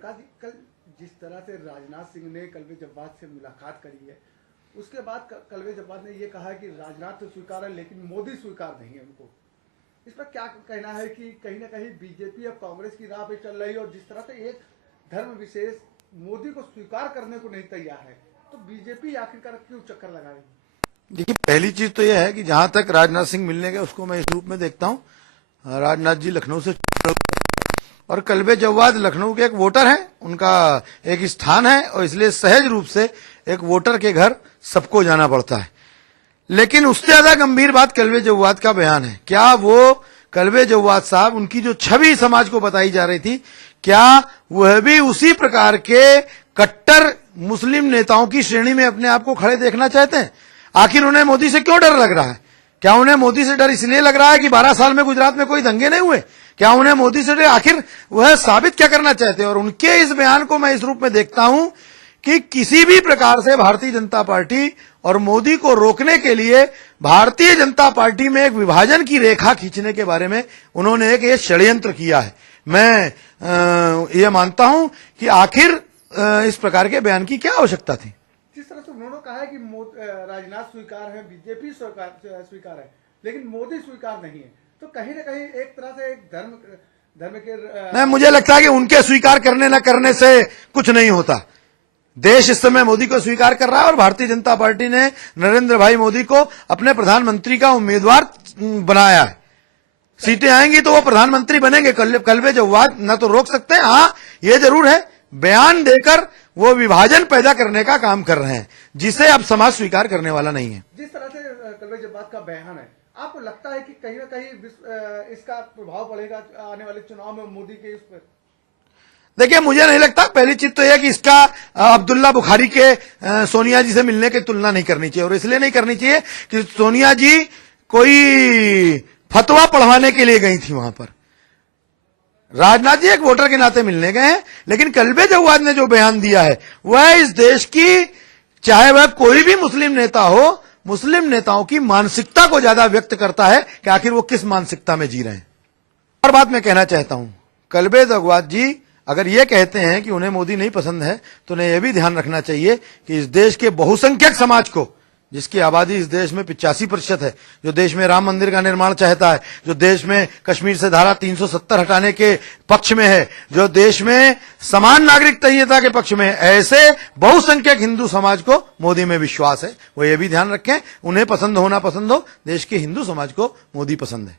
प्रकाश जी, कल जिस तरह से राजनाथ सिंह ने कलवे जव्वाद से मुलाकात करी है, उसके बाद कलवे जव्वाद ने यह कहा कि राजनाथ तो स्वीकार है लेकिन मोदी स्वीकार नहीं है उनको। इस पर क्या कहना है कि कहीं ना कहीं बीजेपी अब कांग्रेस की राह पे चल रही है और जिस तरह से एक धर्म विशेष मोदी को स्वीकार करने को नहीं तैयार है, तो बीजेपी आखिरकार क्यों चक्कर लगाएगी? देखिए, पहली चीज तो यह है कि जहां तक राजनाथ सिंह मिलने गए उसको मैं इस रूप में देखता हूं। राजनाथ जी लखनऊ से और कलवे जव्वाद लखनऊ के एक वोटर हैं, उनका एक स्थान है और इसलिए सहज रूप से एक वोटर के घर सबको जाना पड़ता है। लेकिन उससे ज्यादा गंभीर बात कलवे जव्वाद का बयान है। क्या वो कलवे जव्वाद साहब, उनकी जो छवि समाज को बताई जा रही थी, क्या वह भी उसी प्रकार के कट्टर मुस्लिम नेताओं की श्रेणी में अपने आप को खड़े देखना चाहते हैं? आखिर उन्हें मोदी से क्यों डर लग रहा है? क्या उन्हें मोदी से डर इसलिए लग रहा है कि 12 साल में गुजरात में कोई दंगे नहीं हुए? क्या उन्हें मोदी से डर, आखिर वह साबित क्या करना चाहते हैं? और उनके इस बयान को मैं इस रूप में देखता हूं कि किसी भी प्रकार से भारतीय जनता पार्टी और मोदी को रोकने के लिए भारतीय जनता पार्टी में एक विभाजन की रेखा खींचने के बारे में उन्होंने एक षड्यंत्र किया है। मैं ये मानता हूं कि आखिर इस प्रकार के बयान की क्या आवश्यकता थी? जिस तरह से उन्होंने कहा है कि राजनाथ स्वीकार है, बीजेपी स्वीकार है, लेकिन मोदी स्वीकार नहीं है, तो कहीं ना कहीं एक तरह से एक धर्म के नहीं, मुझे लगता है कि उनके स्वीकार करने न करने से कुछ नहीं होता। देश इस समय मोदी को स्वीकार कर रहा है और भारतीय जनता पार्टी ने नरेंद्र भाई मोदी को अपने प्रधानमंत्री का उम्मीदवार बनाया है। सीटें आएंगी तो वो प्रधानमंत्री बनेंगे। कलवे जव्वाद न तो रोक सकते हैं, हाँ ये जरूर है, बयान देकर वो विभाजन पैदा करने का काम कर रहे हैं, जिसे अब समाज स्वीकार करने वाला नहीं है। जिस तरह से कलवे जव्वाद का बयान है, आपको लगता है कि कहीं ना कहीं इसका प्रभाव पड़ेगा आने वाले चुनाव में मोदी के इस पर? देखिए, मुझे नहीं लगता। पहली चीज तो यह कि इसका अब्दुल्ला बुखारी के सोनिया जी से मिलने की तुलना नहीं करनी चाहिए, और इसलिए नहीं करनी चाहिए कि सोनिया जी कोई फतवा पढ़वाने के लिए गई थी वहां पर। राजनाथ जी एक वोटर के नाते मिलने गए हैं, लेकिन कलवे जव्वाद ने जो बयान दिया है वह इस देश की, चाहे वह कोई भी मुस्लिम नेता हो, मुस्लिम नेताओं की मानसिकता को ज्यादा व्यक्त करता है कि आखिर वो किस मानसिकता में जी रहे हैं। और बात मैं कहना चाहता हूं, कलवे जव्वाद जी अगर ये कहते हैं कि उन्हें मोदी नहीं पसंद है, तो उन्हें यह भी ध्यान रखना चाहिए कि इस देश के बहुसंख्यक समाज को, जिसकी आबादी इस देश में 85% है, जो देश में राम मंदिर का निर्माण चाहता है, जो देश में कश्मीर से धारा 370 हटाने के पक्ष में है, जो देश में समान नागरिक संहिता के पक्ष में है, ऐसे बहुसंख्यक हिंदू समाज को मोदी में विश्वास है। वो ये भी ध्यान रखें, उन्हें पसंद हो ना पसंद हो, देश के हिंदू समाज को मोदी पसंद है।